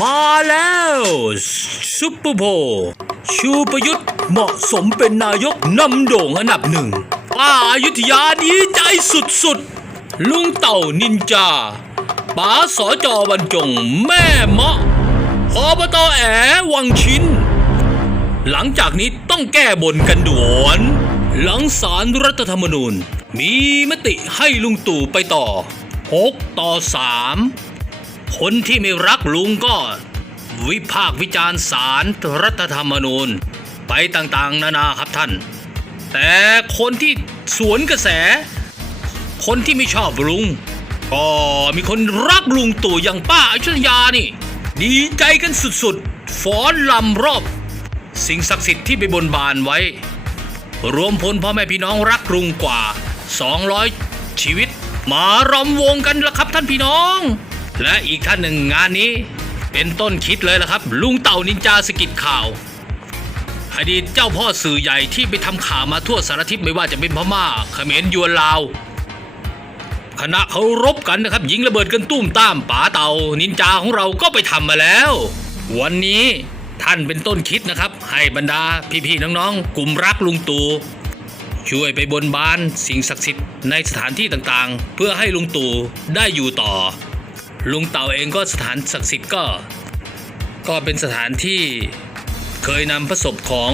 มาแล้วซุปเปอร์โพชูประยุทธ์เหมาะสมเป็นนายกนำโด่งอันดับหนึ่งป้าอายุทยาดีใจสุดๆ ลุงเต่านินจาป๋าสอจอบรรจง แม่เมาะอบตอแอวังชิน หลังจากนี้ต้องแก้บนกันด่วน หลังสารรัฐธรรมนูญ มีมติให้ลุงตู่ไปต่อ 6 ต่อ 3 คนที่ไม่รักลุงก็ วิพากษ์วิจารณ์สารรัฐธรรมนูญ ไปต่างๆ นานาครับท่าน แต่คนที่สวนกระแส คนที่ไม่ชอบลุง ก็มีคนรักลุงตู่อย่างป้าอยุธยานี่ ดีใจกันสุดๆฟ้อนลำรอบ สิ่งศักดิ์สิทธิ์ที่ไปบนบานไว้ รวมพลพ่อแม่พี่น้องรักลุงกว่า 200 ชีวิต มารำวงกันละครับท่านพี่น้อง และอีกท่านหนึ่งงานนี้เป็นต้นคิดเลยละครับ ลุงเต่านินจาสกิดข่าวอดีตเจ้าพ่อสื่อใหญ่ที่ไปทำข่าวมาทั่วสารทิศไม่ว่าจะเป็นพม่าเขมรยวนลาวคณะเขารบกันนะครับ ยิงระเบิดกันตุ้มตามป๋าเต่านินจาของเราก็ไปทำมาแล้ว วันนี้ท่านเป็นต้นคิดนะครับ ให้บรรดาพี่ๆน้องๆ กลุ่มรักลุงตู่ช่วยไปบนบานสิ่งศักดิ์สิทธิ์ในสถานที่ต่างๆ เพื่อให้ลุงตู่ได้อยู่ต่อ ลุงเต่าเองก็สถานศักดิ์สิทธิ์ก็ ก็เป็นสถานที่เคยนำพระศพของ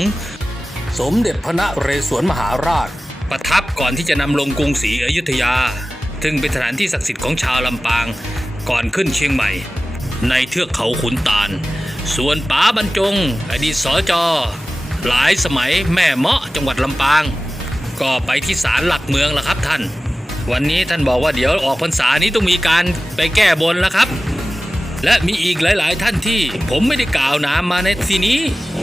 สมเด็จพระนเรศวรมหาราช ประทับก่อนที่จะนำลงกรุงศรีอยุธยาซึ่งเป็นสถานที่ศักดิ์สิทธิ์ของชาวลำปางก่อนขึ้นเชียงใหม่ ในเทือกเขาขุนตาล ส่วนป๋าบรรจง อดีตสจหลายสมัยแม่เมาะจังหวัดลำปาง ก็ไปที่ศาลหลักเมืองแล้วครับท่าน วันนี้ท่านบอกว่าเดี๋ยวออกพรรษานี้ต้องมีการไปแก้บนแล้วครับ และมีอีกหลาย ๆ ท่านที่ผมไม่ได้กล่าวนามมาในทีนี้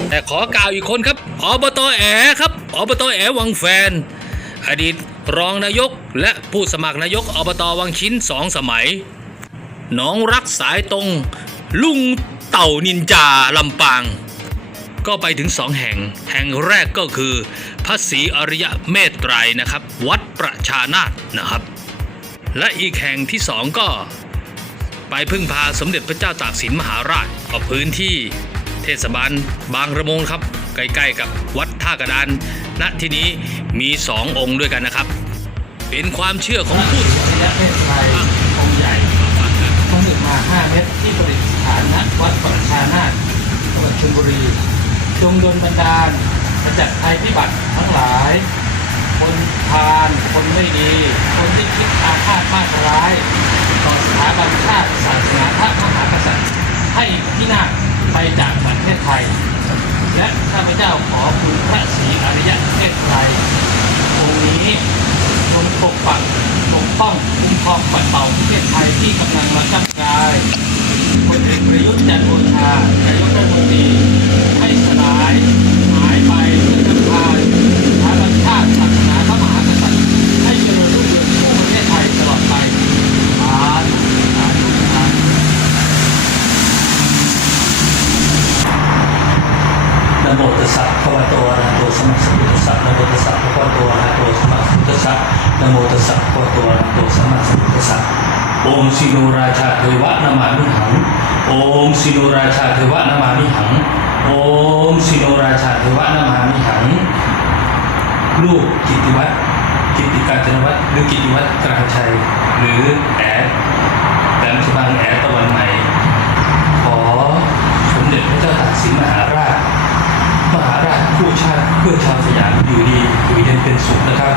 แต่ขอกล่าวอีกคนครับอบตแอครับอบตแอวังแฟน อดีตรองนายกและผู้สมัครนายกอบตวังชิ้นสองสมัย น้องรักสายตรง ลุงเต่านินจาลำปาง ก็ไปถึงสองแห่ง แห่งแรกก็คือ พระศรีอริยเมตไตรนะครับ วัดประชานาถนะครับ และอีกแห่งที่สองก็ ไปพึ่งพาสมเด็จพระเจ้าตากสินมหาราชก็พื้นที่เทศบาลบางระมงครับ ใกล้ๆกับวัดท่ากระดานณที่นี้มีสององค์ด้วยกันนะครับ เป็นความเชื่อของผู้และเพศไทยองค์ใหญ่ต้องดึกมา 5 เมตรที่ประดิษฐานณวัดประชานาถจังหวัดชลบุรี จงโดนบันดาลมาจากภัยพิบัติทั้งหลาย คนพาลคนไม่ดี คนที่คิดอาฆาตมาตร้าย ต่อสถาบันชาติศาสนาพระมหากษัตริย์ ให้พินาศไปจากประเทศไทย และข้าพเจ้าขอคุณพระศรีอริยเทศไทยองค์นี้จงปกปักปกป้องคุ้มครองปัดเป่าประเทศไทยที่กำลังมาจับกายพลเอกประยุทธ์จันทร์โอชานายกรัฐมนตรีให้สลายหายไปเพื่อนำพาสถาบันชาติศาสนาพระมหากษัตริย์ให้เจริญรุ่งเรืองทั่วประเทศไทยตลอดไปสาธุสาธุสาธุ นะโมตัสสะภะคะวะโตอะระหะโตสัมมาสัมพุทธัสสะนะโมตัสสะภะคะวะโตอะระหะโตสัมมาสัมพุทธัสสะนะโมตัสสะภะคะวะโตอะระหะโตสัมมาสัมพุทธัสสะโอมสิโนราชาเทวะนามามิหังโอมสิโนราชาเทวะนามามิหังโอมสิโนราชาเทวะนามามิหัง ลูกกิติวัฒน์กิติกาญจนวัฒน์หรือกิติวัฒน์กลางชัย หรือแอดแหลมฉบังแอดตะวันใหม่ขอสมเด็จพระเจ้าตากสินมหาราช มหาราชผู้ชาติ เพื่อชาวสยามอยู่ดีอยู่เย็นเป็นสุขนะครับ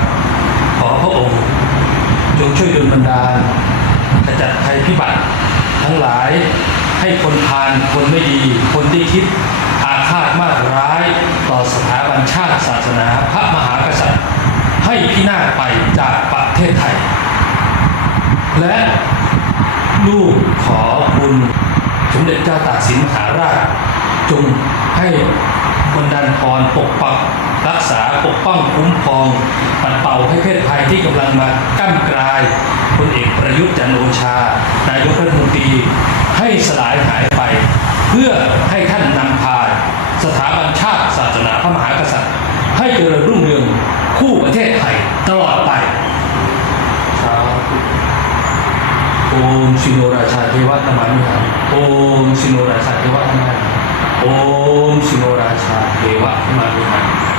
ขอพระองค์จงช่วยดลบันดาลขจัดภัยพิบัติ ทั้งหลายให้คนพาลคนไม่ดี คนที่คิดอาฆาตมาตร้ายต่อสถาบันชาติศาสนา พระมหากษัตริย์ ให้พินาศไปจากประเทศไทย และลูกขอคุณสมเด็จเจ้าตากสินมหาราชจงให้ คนดันพรปกปักรักษาปกป้องคุ้มครองปัดเป่าให้เพศภัยที่กำลังมากั้นกลายพลเอกประยุทธ์จันโอชานายกรัฐมนตรีให้สลายหายไป เพื่อให้ท่านนำพาสถาบันชาติศาสนาพระมหากษัตริย์ ให้เจริญรุ่งเรืองคู่ประเทศไทยตลอดไปโอมสิโนราชาเทวะธรรมานุหันโอมสิโนราชาเทวะธรรมานุหันโอม ชาเทวะมารุหัง